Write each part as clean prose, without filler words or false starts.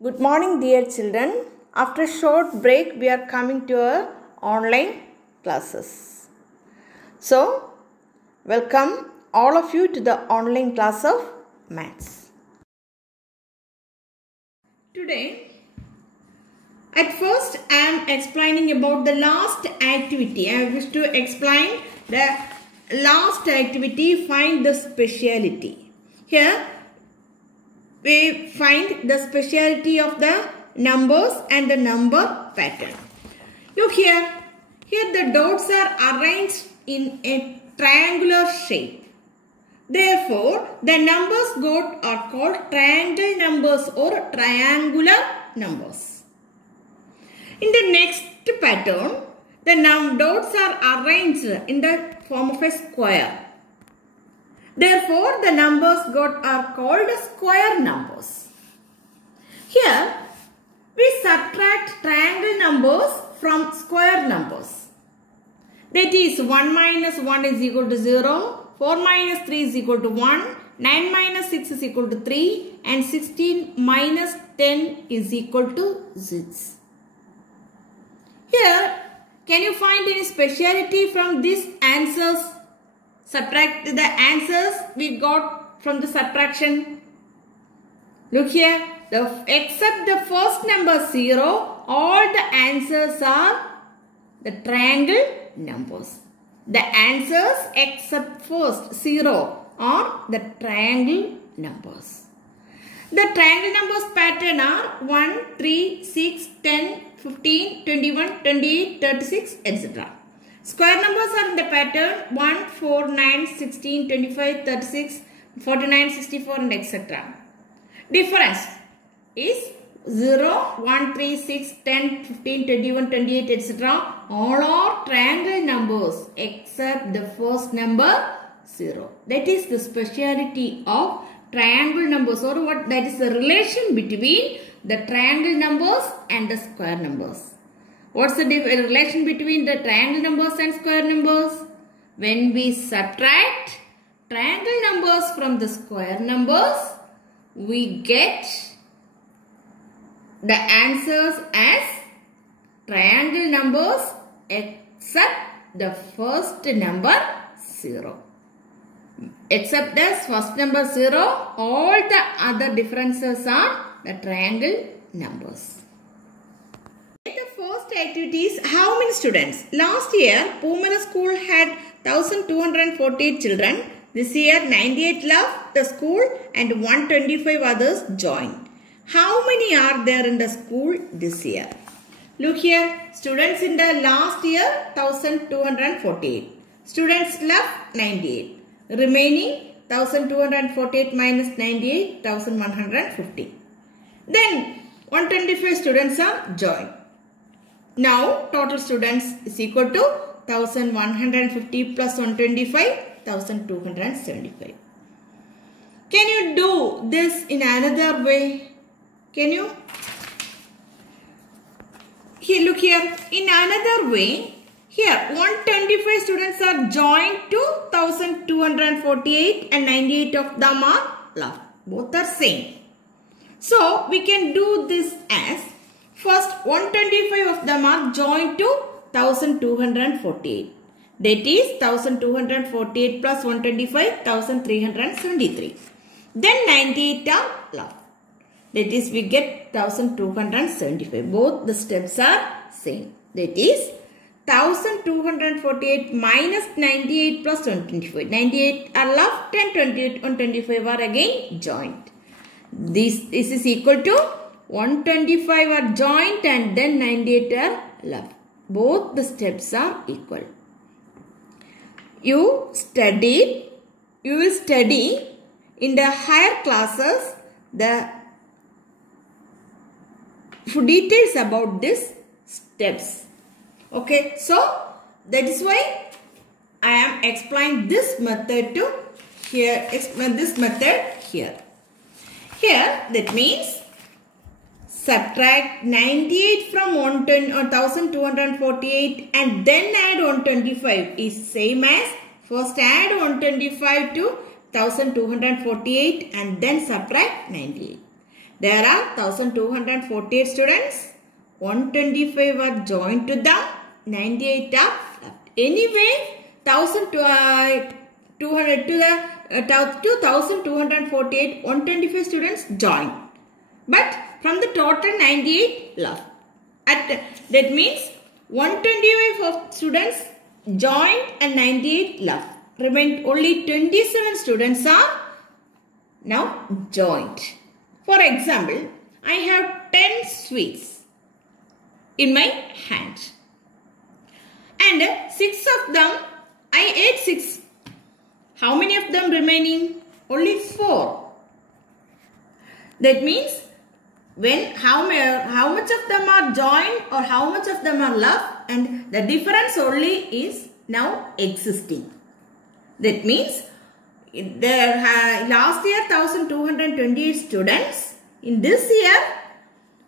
Good morning, dear children. After a short break, we are coming to our online classes. So, welcome all of you to the online class of Maths. Today, at first, I am explaining about the last activity. I wish to explain the last activity, find the speciality. Here, we find the speciality of the numbers and the number pattern. Look here. Here the dots are arranged in a triangular shape. Therefore, the numbers got are called triangle numbers or triangular numbers. In the next pattern, the dots are arranged in the form of a square. Therefore, the numbers got are called square numbers. Here, we subtract triangle numbers from square numbers. That is, 1 minus 1 is equal to 0, 4 minus 3 is equal to 1, 9 minus 6 is equal to 3, and 16 minus 10 is equal to 6. Here, can you find any speciality from these answers? Subtract the answers we got from the subtraction. Look here, except the first number 0, all the answers are the triangle numbers. The answers except first 0 are the triangle numbers. The triangle numbers pattern are 1, 3, 6, 10, 15, 21, 28, 36, etc. Square numbers are in the pattern 1, 4, 9, 16, 25, 36, 49, 64 and etc. Difference is 0, 1, 3, 6, 10, 15, 21, 28 etc. All are triangle numbers except the first number 0. That is the speciality of triangle numbers, or what that is the relation between the triangle numbers and the square numbers. What's the relation between the triangle numbers and square numbers? When we subtract triangle numbers from the square numbers, we get the answers as triangle numbers except the first number 0. Except the first number 0, all the other differences are the triangle numbers. The first activity is how many students? Last year, Pumala school had 1248 children. This year, 98 left the school and 125 others joined. How many are there in the school this year? Look here, students in the last year, 1248. Students left, 98. Remaining, 1248 minus 98, 1150. Then, 125 students are joined. Now, total students is equal to 1150 plus 125, 1275. Can you do this in another way? Can you? Here, look here. In another way, here 125 students are joined to 1248 and 98 of them are left. Both are same. So, we can do this as first 125 of them are joined to 1248. That is 1248 plus 125, 1373. Then 98 are left. That is we get 1275. Both the steps are same. That is 1248 minus 98 plus 125. 98 are left and 125 are again joined. This is equal to 125 are joined and then 98 are left. Both the steps are equal. You will study in the higher classes the details about these steps. Okay, so that is why I am explaining this method to here. This method here. Here that means subtract 98 from 1248 and then add 125 is same as first add 125 to 1248 and then subtract 98. There are 1248 students. 125 were joined to them. 98 are left. Anyway, 2248, 125 students joined. But from the total 98 left. That means 125 students joined and 98 left. Remained only 27 students are now joined. For example, I have 10 sweets in my hand. And 6 of them, I ate 6. How many of them remaining? Only 4. That means how much of them are joined or how much of them are left, and the difference only is now existing. That means last year 1228 students. In this year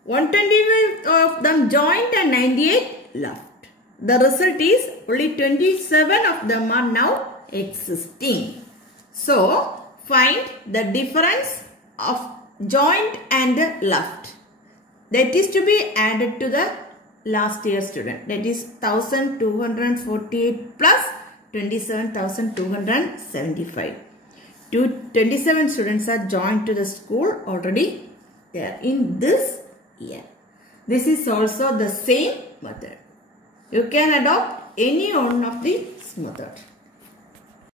125 of them joined and 98 left. The result is only 27 of them are now existing. So find the difference of joined and left. That is to be added to the last year student. That is 1248 plus 27,275. 27 students are joined to the school already there in this year. This is also the same method. You can adopt any one of these methods.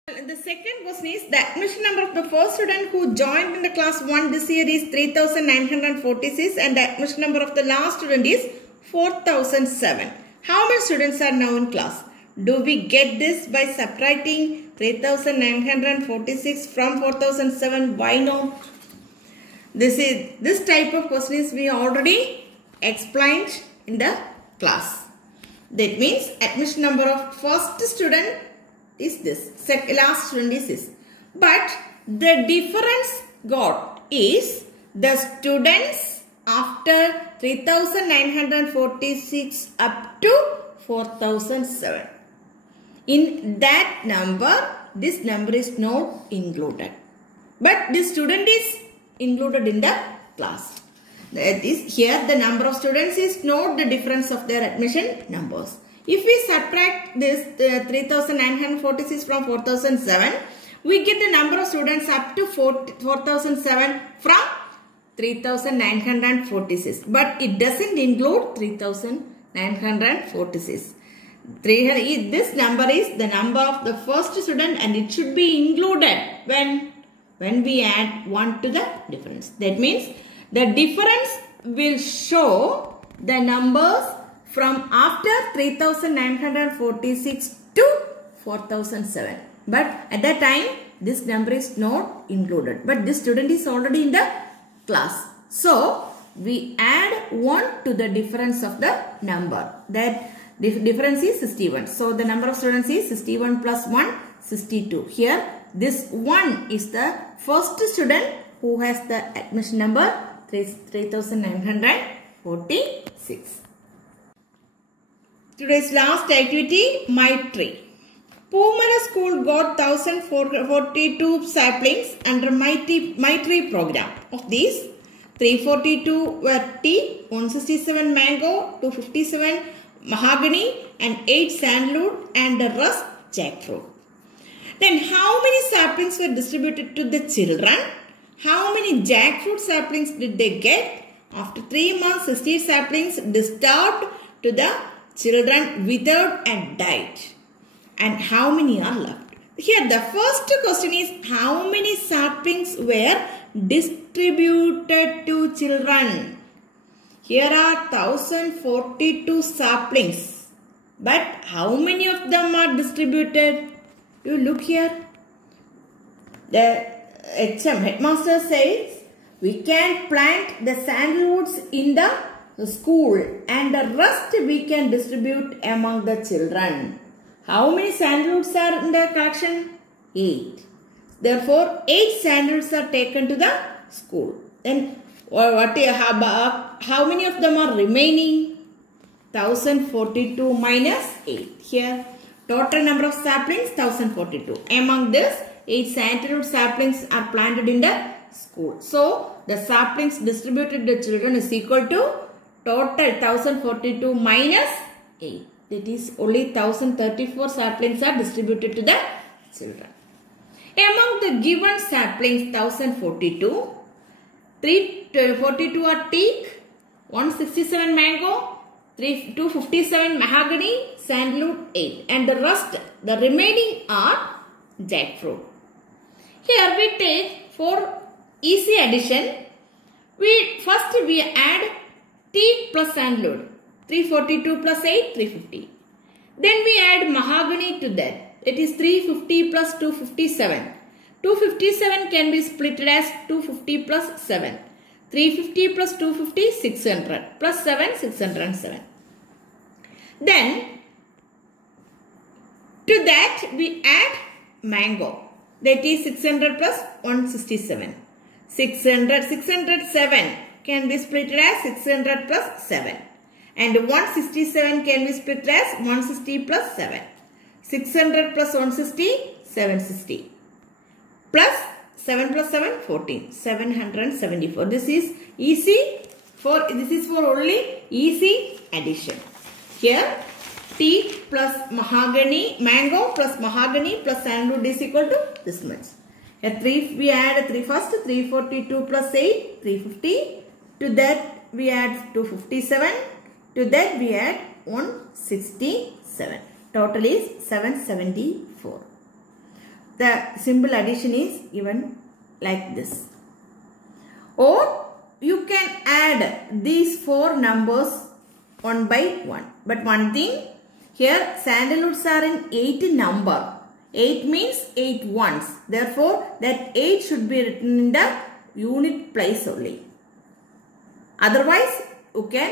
The second question is the admission number of the first student who joined in the class 1 this year is 3,946 and the admission number of the last student is 4,007. How many students are now in class? Do we get this by subtracting 3,946 from 4,007? Why not? This type of question is we already explained in the class. That means admission number of first student is this, last student is this. But the difference got is the students after 3,946 up to 4,007. In that number, this number is not included. But this student is included in the class. That is, here the number of students is not the difference of their admission numbers. If we subtract this 3,946 from 4,007, we get the number of students up to 4,007 from 3,946. But it doesn't include 3,946. This number is the number of the first student and it should be included when we add 1 to the difference. That means the difference will show the numbers from after 3,946 to 4,007. But at that time, this number is not included. But this student is already in the class. So, we add 1 to the difference of the number. That difference is 61. So, the number of students is 61 plus 1, 62. Here, this 1 is the first student who has the admission number 3,946. Today's last activity, My Tree. Poomala School got 1,042 saplings under My Tree program. Of these, 342 were tea, 167 mango, 257 mahogany and 8 sandalwood and the rest jackfruit. Then how many saplings were distributed to the children? How many jackfruit saplings did they get? After 3 months, 60 saplings disturbed to the children withered and died. And how many are left? Here the first question is how many saplings were distributed to children? Here are 1,042 saplings. But how many of them are distributed? You look here. The headmaster says we can plant the sandalwoods in the school and the rest we can distribute among the children. How many sandalwoods are in the collection? 8. Therefore, 8 sandalwoods are taken to the school. Then how many of them are remaining? 1,042 minus 8. Here, total number of saplings 1,042. Among this, 8 sandalwood saplings are planted in the school. So, the saplings distributed to children is equal to total 1042 minus 8. That is only 1034 saplings are distributed to the children. Among the given saplings 1042, 342 are teak, 167 mango, 257 mahogany, sandalwood 8, and the rest, the remaining are jackfruit. Here we take for easy addition. First we add teak plus sandalwood, 342 plus 8, 350. Then we add mahogany to that. It is 350 plus 257. 257 can be split as 250 plus 7. 350 plus 250, 600. Plus 7, 607. Then, to that we add mango. That is 600 plus 167. 607 can be split as 600 plus 7. And 167 can be split as 160 plus 7. 600 plus 160, 760. Plus 7 plus 7, 14. 774. This is for only easy addition. Here, teak plus mahogany, mango plus mahogany plus sandalwood is equal to this much. Here we add first 342 plus 8, 350. To that we add 257. To that we add 167. Total is 774. The simple addition is given like this. Or you can add these four numbers one by one. But one thing, here sandalwoods are in 8 number. 8 means 8 ones. Therefore, that 8 should be written in the unit place only. Otherwise, you can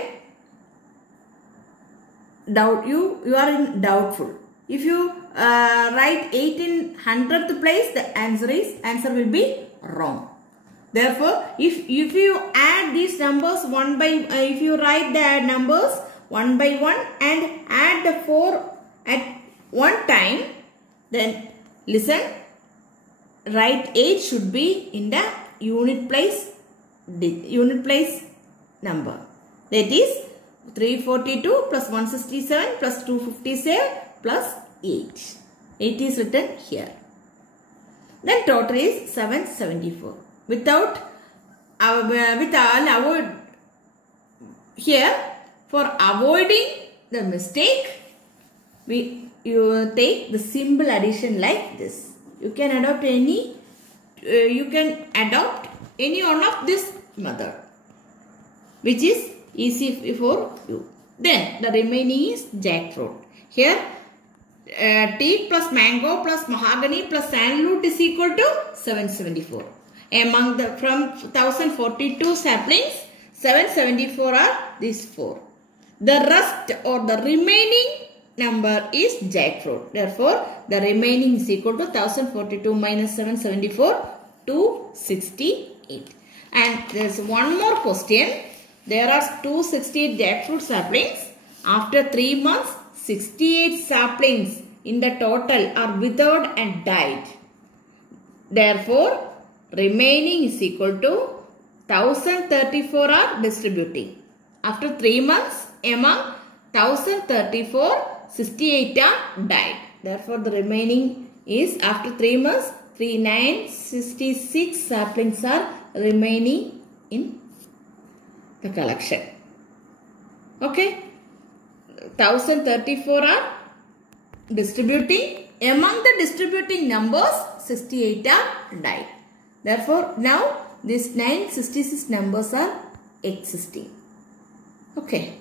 doubt, you are in doubtful. If you write 8 in 100th place, the answer will be wrong. Therefore, if you add these numbers if you write the numbers one by one and add the 4 at one time, then listen, write 8 should be in the unit place number. That is 342 plus 167 plus 257 plus 8. 8 is written here. Then total is 774. With all here, for avoiding the mistake, you take the simple addition like this. You can adopt any one of this method, which is easy for you. Then the remaining is jackfruit. Here teak plus mango plus mahogany plus sandalwood is equal to 774. From 1042 saplings, 774 are these 4. The rest or the remaining number is jackfruit. Therefore, the remaining is equal to 1042 minus 774, 268. And there is one more question. There are 268 jackfruit saplings. After 3 months, 68 saplings in the total are withered and died. Therefore, remaining is equal to 1034 are distributing. After 3 months, among 1034, 68 are died. Therefore, the remaining is after 3 months, 966 saplings are remaining in the collection. Okay. 1034 are distributing. Among the distributing numbers, 68 are died. Therefore, now these 966 numbers are existing. Okay.